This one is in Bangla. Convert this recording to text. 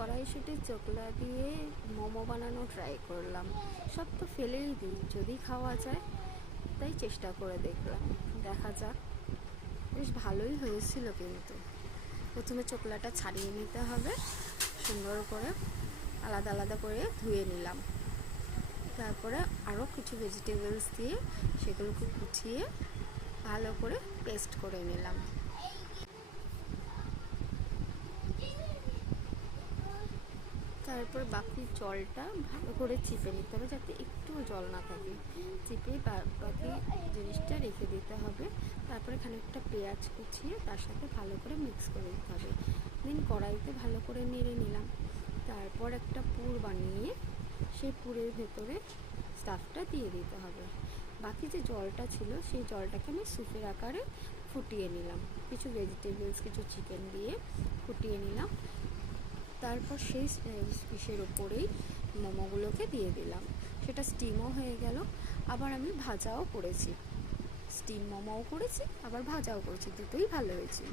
কড়াইশুটির চোকলা দিয়ে মোমো বানানো ট্রাই করলাম। সব তো ফেলেই দিই, যদি খাওয়া যায়, তাই চেষ্টা করে দেখলাম। দেখা যাক, বেশ ভালোই হয়েছিল কিন্তু। প্রথমে চোকলাটা ছাড়িয়ে নিতে হবে, সুন্দর করে আলাদা আলাদা করে ধুয়ে নিলাম। তারপরে আরও কিছু ভেজিটেবলস দিয়ে সেগুলোকে কুচিয়ে ভালো করে পেস্ট করে নিলাম। তারপর বাকি জলটা ভালো করে চিপে নিতে হবে যাতে একটুও জল না থাকে। চিপে বাকি জিনিসটা রেখে দিতে হবে। তারপরে খানিকটা পেঁয়াজ কুচিয়ে তার সাথে ভালো করে মিক্স করে দিতে হবে। দেন কড়াইতে ভালো করে নেড়ে নিলাম। তারপর একটা পুর বানিয়ে সেই পুরের ভেতরে স্টাফটা দিয়ে দিতে হবে। বাকি যে জলটা ছিল, সেই জলটাকে আমি স্যুপের আকারে ফুটিয়ে নিলাম। কিছু ভেজিটেবলস কিছু চিকেন দিয়ে ফুটিয়ে নিলাম তারপর সেই পিসের ওপরেই মোমোগুলোকে দিয়ে দিলাম। সেটা স্টিমও হয়ে গেল। আবার আমি ভাজাও করেছি। স্টিম মোমোও করেছি, আবার ভাজাও করেছি। দুটোই ভালো হয়েছিল।